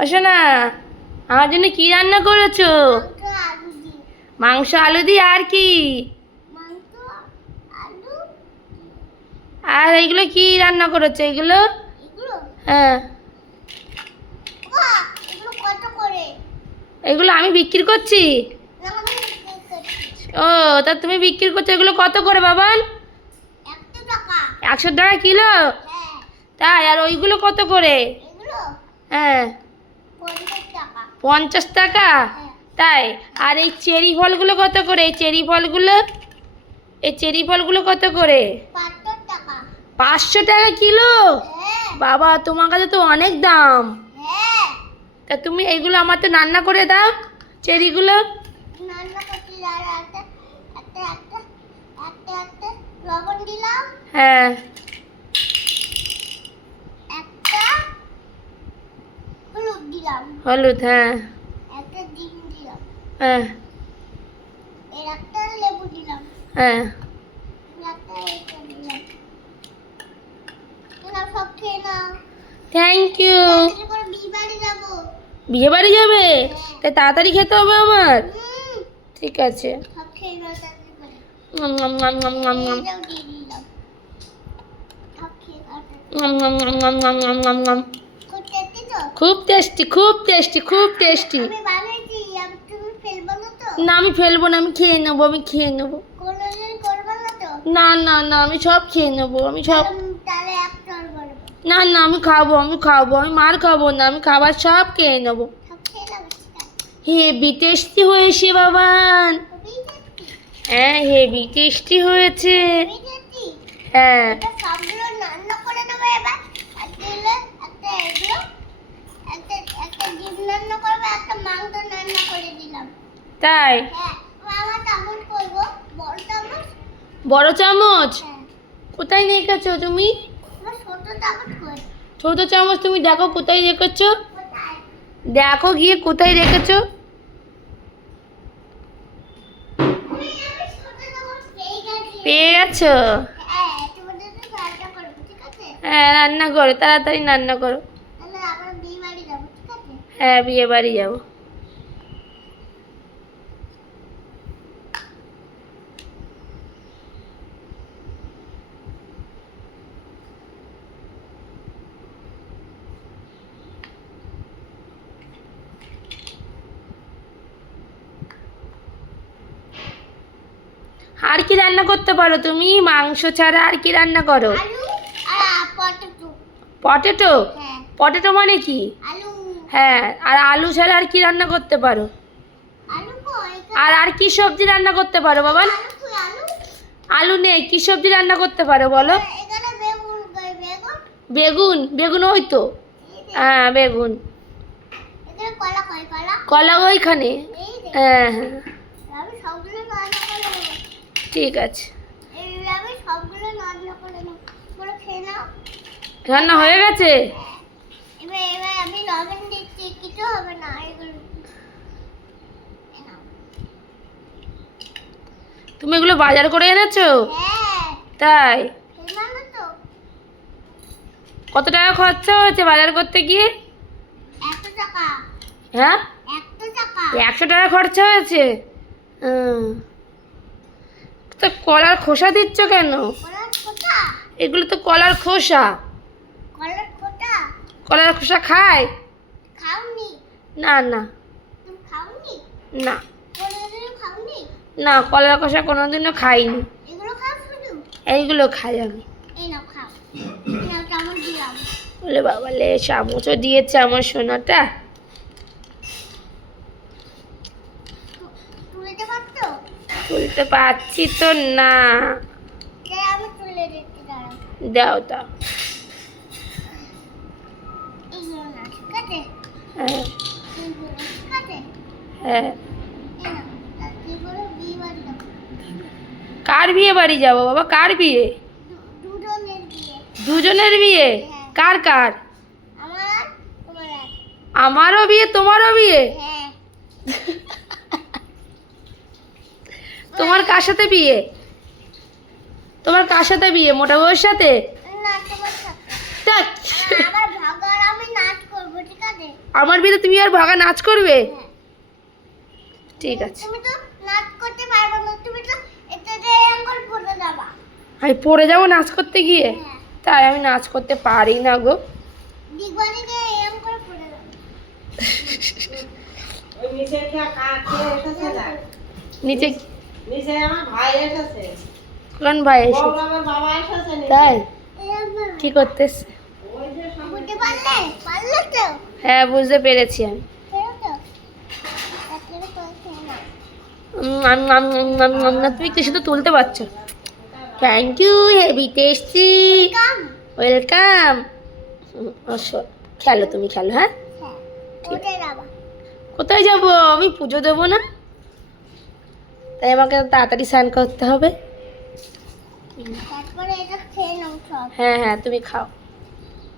আসো না, আমার জন্য কি রান্না করেছো? মাংস আলু দিয়ে আর কি? আর এগুলো কি রান্না করেছো এগুলো? হ্যাঁ, এগুলো আমি বিক্রি করছি। ও, তা তুমি বিক্রি করছো, এগুলো কত করে বাবান? 100 টাকা কিলো? তাই, আর ওইগুলো কত করে? হ্যাঁ, 50 টাকা। তাই, আর এই চেরি ফলগুলো কত করে? এই চেরি ফলগুলো, এই চেরি ফলগুলো কত করে? 500 টাকা কিলো? বাবা, তোমার কাছে তো অনেক দাম। তা তুমি এইগুলো আমার তো রান্না করে দাও, চেরিগুলো। হ্যাঁ, হলুদ, হ্যাঁ হ্যাঁ হ্যাঁ। Thank you. বিয়ে বাড়ি যাবে? তাই তাড়াতাড়ি খেতে হবে আমার। ঠিক আছে। নম নম নম নম নম নম নম নম নম নম নম নম নম নম। খুব টেস্টি, খুব টেস্টি, খুব টেস্টি। না, আমি ফেলবো না, আমি খেয়ে নেবো, আমি খেয়ে নেবো। না না না, আমি সব খেয়ে নেবো, আমি সব। না না, আমি খাবো, আমি খাবো, আমি মার খাবো না, আমি খাবার সব খেয়ে নেবো। হেভি টেস্টি হয়েছে বাবান। হ্যাঁ, হেভি টেস্টি হয়েছে। হ্যাঁ, তাই? বড় চামচ কোথায় রেখেছো তুমি? ছোট চামচ তুমি দেখো কোথায় রেখেছো, দেখো গিয়ে কোথায় রেখেছো। পেয়ে গেছো? হ্যাঁ, রান্না করো, তাড়াতাড়ি রান্না করো। হ্যাঁ, বিয়ে বাড়ি যাবো। আর কি রান্না করতে পারো তুমি? মাংস ছাড়া আর কি রান্না করো? পটেটো? পটেটো মানে কি? হ্যাঁ, আর আলু ছাড়া আর কি রান্না করতে পারো? আর আর কি সবজি রান্না করতে পারো বাবা? আলু নেই, কি সবজি রান্না করতে পারো বলো? বেগুন? বেগুন ওই তো, হ্যাঁ বেগুন। কলা ওইখানে? হ্যাঁ হ্যাঁ, ঠিক আছে। রান্না হয়ে গেছে? তুমি এগুলো বাজার করে এনেছো? তাই? কত টাকা খরচা হয়েছে বাজার করতে গিয়ে? হ্যাঁ, 100 টাকা খরচা হয়েছে। তো কলার খোসা দিচ্ছ কেন? এগুলো তো কলার খোসা। কলার খোসা খায়? না না না না, কলার খোসা কোনোদিনও খাইনি। এইগুলো খাই আমি। বলে বাবা লে, চামচও দিয়েছে আমার সোনাটা। তুলতে পারছি তো না। দাও দাও। হ্যাঁ হ্যাঁ। কার বিয়ে বাড়ি যাবো বাবা? কার বিয়ে? দুজনের বিয়ে? কার কার? আমারও বিয়ে, তোমারও বিয়ে? তোমার কার সাথে বিয়ে? তোমার কার সাথে বিয়ে? মোটা বউয়ের সাথে? আমার বিয়েতে তুমি আর ভাগা নাচ করবে? ঠিক আছে। তুমি তো নাচ করতে পারবে না, তুমি তো এটা দিয়ে আঙ্গুল পড়ে যাবা। আমি পড়ে যাবো নাচ করতে গিয়ে? তাই আমি নাচ করতে পারি না গো। দিগবাড়িতে এরকম করে পড়ে যাবে। ওই নিচে এসেছে না, নিচে নিচে আমার ভাই এসেছে, কোন ভাই এসে? বড়রামের বাবা এসেছে নিচে। তাই এরকম কি করতেছে? ওই যে সামনে বুঝতে পারলে? পারলে তো? হ্যাঁ বুঝতে পেরেছি আমি। পেরো তো? একটা করে খেয়ে নাও। তুমি কিছু তো তুলতে পারছো। Thank you, heavy tasty, come. Welcome. খেলো, তুমি খেলো। হ্যাঁ, হ্যাঁ, ওটাই যাবা। কোথায় যাবো? আমি পুজো দেবো না, তাই আমাকে তাড়াতাড়ি স্নান করতে হবে। তারপরে এটা খেয়ে নাও সব। হ্যাঁ হ্যাঁ, তুমি খাও।